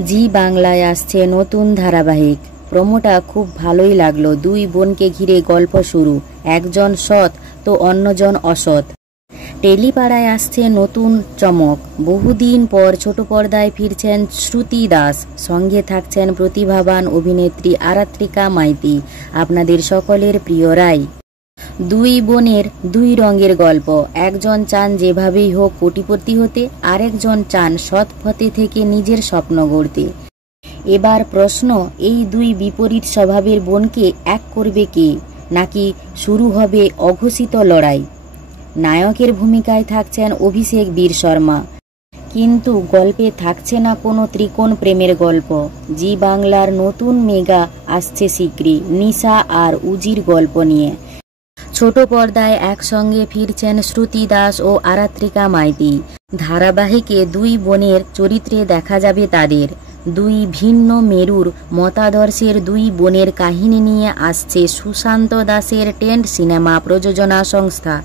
জি বাংলায় আসছে নতুন ধারাবাহিক। প্রোমোটা খুব ভালোই লাগলো। দুই বোনকে ঘিরে গল্প শুরু, একজন সৎ তো অন্যজন অসৎ। টেলিপাড়ায় আসছে নতুন চমক। বহুদিন পর ছোট পর্দায় ফিরছেন শ্রুতি দাস, সঙ্গে থাকছেন প্রতিভাবান অভিনেত্রী আরাত্রিকা মাইতি, আপনাদের সকলের প্রিয় রায়। দুই বোনের দুই রঙের গল্প। একজন চান যেভাবেই হোক কোটিপতি হতে, আরেকজন চান সৎ পথে থেকে নিজের স্বপ্ন গড়তে। এবার প্রশ্ন, এই দুই বিপরীত স্বভাবের বোনকে এক করবে কে, নাকি শুরু হবে অঘোষিত লড়াই? নায়কের ভূমিকায় থাকছেন অভিষেক বীর শর্মা, কিন্তু গল্পে থাকছে না কোনো ত্রিকোণ প্রেমের গল্প। জি বাংলার নতুন মেগা আসছে শীঘ্রই নিশা আর উজির গল্প নিয়ে। ছোট পর্দায় একসঙ্গে ফিরছেন শ্রুতি দাস ও আরাত্রিকা মাইতি। ধারাবাহিকে দুই বোনের চরিত্রে দেখা যাবে তাদের। দুই ভিন্ন মেরুর মতাদর্শের দুই বোনের কাহিনী নিয়ে আসছে সুশান্ত দাসের টেন্ট সিনেমা প্রযোজনা সংস্থা।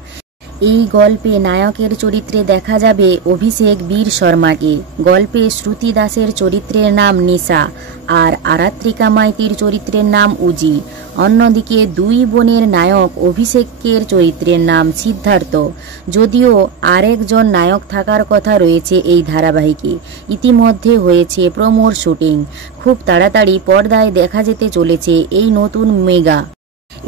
এই গল্পে নায়কের চরিত্রে দেখা যাবে অভিষেক বীর শর্মাকে। গল্পে শ্রুতি দাসের চরিত্রের নাম নিশা আর আরাত্রিকা মাইতির চরিত্রের নাম উজি। অন্যদিকে দুই বোনের নায়ক অভিষেকের চরিত্রের নাম সিদ্ধার্থ। যদিও আরেকজন নায়ক থাকার কথা রয়েছে এই ধারাবাহিকে। ইতিমধ্যে হয়েছে প্রোমোর শুটিং। খুব তাড়াতাড়ি পর্দায় দেখা যেতে চলেছে এই নতুন মেগা।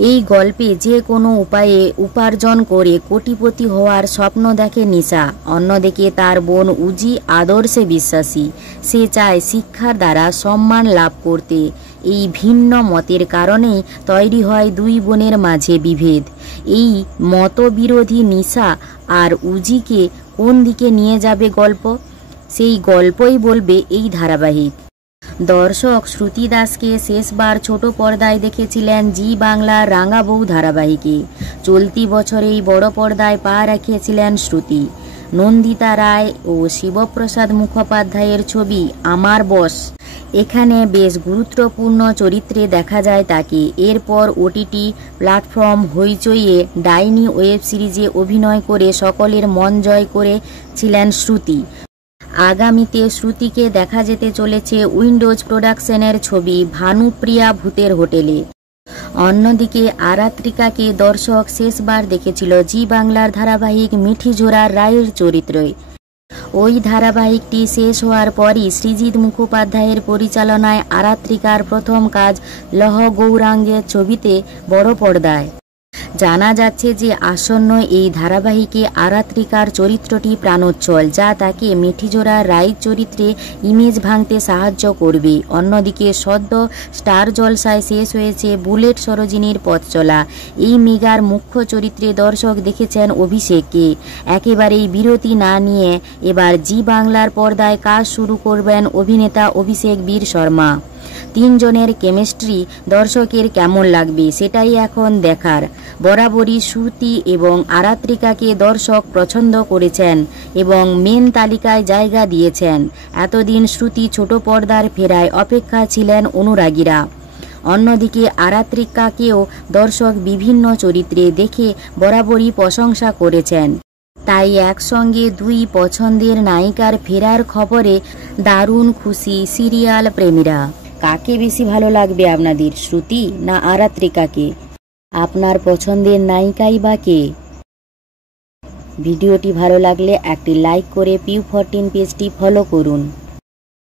এই গল্পে যে কোনো উপায়ে উপার্জন করে কোটিপতি হওয়ার স্বপ্ন দেখে নিশা। অন্যদিকে তার বোন উজি আদর্শে বিশ্বাসী। সে চায় শিক্ষার দ্বারা সম্মান লাভ করতে। এই ভিন্ন মতের কারণেই তৈরি হয় দুই বোনের মাঝে বিভেদ। এই মতবিরোধী নিশা আর উজিকে কোন দিকে নিয়ে যাবে গল্প, সেই গল্পই বলবে এই ধারাবাহিক। দর্শক শ্রুতি দাসকে শেষবার ছোট পর্দায় দেখেছিলেন জি বাংলার রাঙা বউ ধারাবাহিকে। চলতি বছরেই বড় পর্দায় পা রেখেছিলেন শ্রুতি। নন্দিতা রায় ও শিবপ্রসাদ মুখোপাধ্যায়ের ছবি আমার বস, এখানে বেশ গুরুত্বপূর্ণ চরিত্রে দেখা যায় তাকে। এরপর ওটিটি প্ল্যাটফর্ম হইচইয়ে ডাইনি ওয়েব সিরিজে অভিনয় করে সকলের মন জয় করেছিলেন শ্রুতি। আগামীতে শ্রুতিকে দেখা যেতে চলেছে উইন্ডোজ প্রোডাকশনের ছবি ভানুপ্রিয়া ভূতের হোটেলে। অন্যদিকে আরাত্রিকাকে দর্শক শেষবার দেখেছিল জি বাংলার ধারাবাহিক মিঠিজোড়ার রায়ের চরিত্রে। ওই ধারাবাহিকটি শেষ হওয়ার পরই সৃজিত মুখোপাধ্যায়ের পরিচালনায় আরাত্রিকার প্রথম কাজ লহ গৌরাঙ্গের ছবিতে বড় পর্দায়। জানা যাচ্ছে যে আসন্ন এই ধারাবাহিকে আরাত্রিকার চরিত্রটি প্রাণোচ্ছল, যা তাকে মিঠিজোড়ার রায়ের চরিত্রে ইমেজ ভাঙতে সাহায্য করবে। অন্যদিকে সদ্য স্টার জলসায় শেষ হয়েছে বুলেট সরোজিনীর পথ চলা। এই মেগার মুখ্য চরিত্রে দর্শক দেখেছেন অভিষেককে। একেবারেই বিরতি না নিয়ে এবার জি বাংলার পর্দায় কাজ শুরু করবেন অভিনেতা অভিষেক বীর শর্মা। তিনজনের কেমিস্ট্রি দর্শকের কেমন লাগবে সেটাই এখন দেখার। বরাবরই শ্রুতি এবং আরাত্রিকাকে দর্শক পছন্দ করেছেন এবং মেন তালিকায় জায়গা দিয়েছেন। এতদিন শ্রুতি ছোট পর্দার ফেরায় অপেক্ষা ছিলেন অনুরাগীরা। অন্যদিকে আরাত্রিকাকেও দর্শক বিভিন্ন চরিত্রে দেখে বরাবরই প্রশংসা করেছেন। তাই একসঙ্গে দুই পছন্দের নায়িকার ফেরার খবরে দারুণ খুশি সিরিয়াল প্রেমীরা। কাকে বেশি ভালো লাগবে আপনাদের, শ্রুতি না আরাত্রিকাকে? আপনার পছন্দের নায়িকাই বা কে? ভিডিওটি ভালো লাগলে একটি লাইক করে পিউ 14 পেজটি ফলো করুন।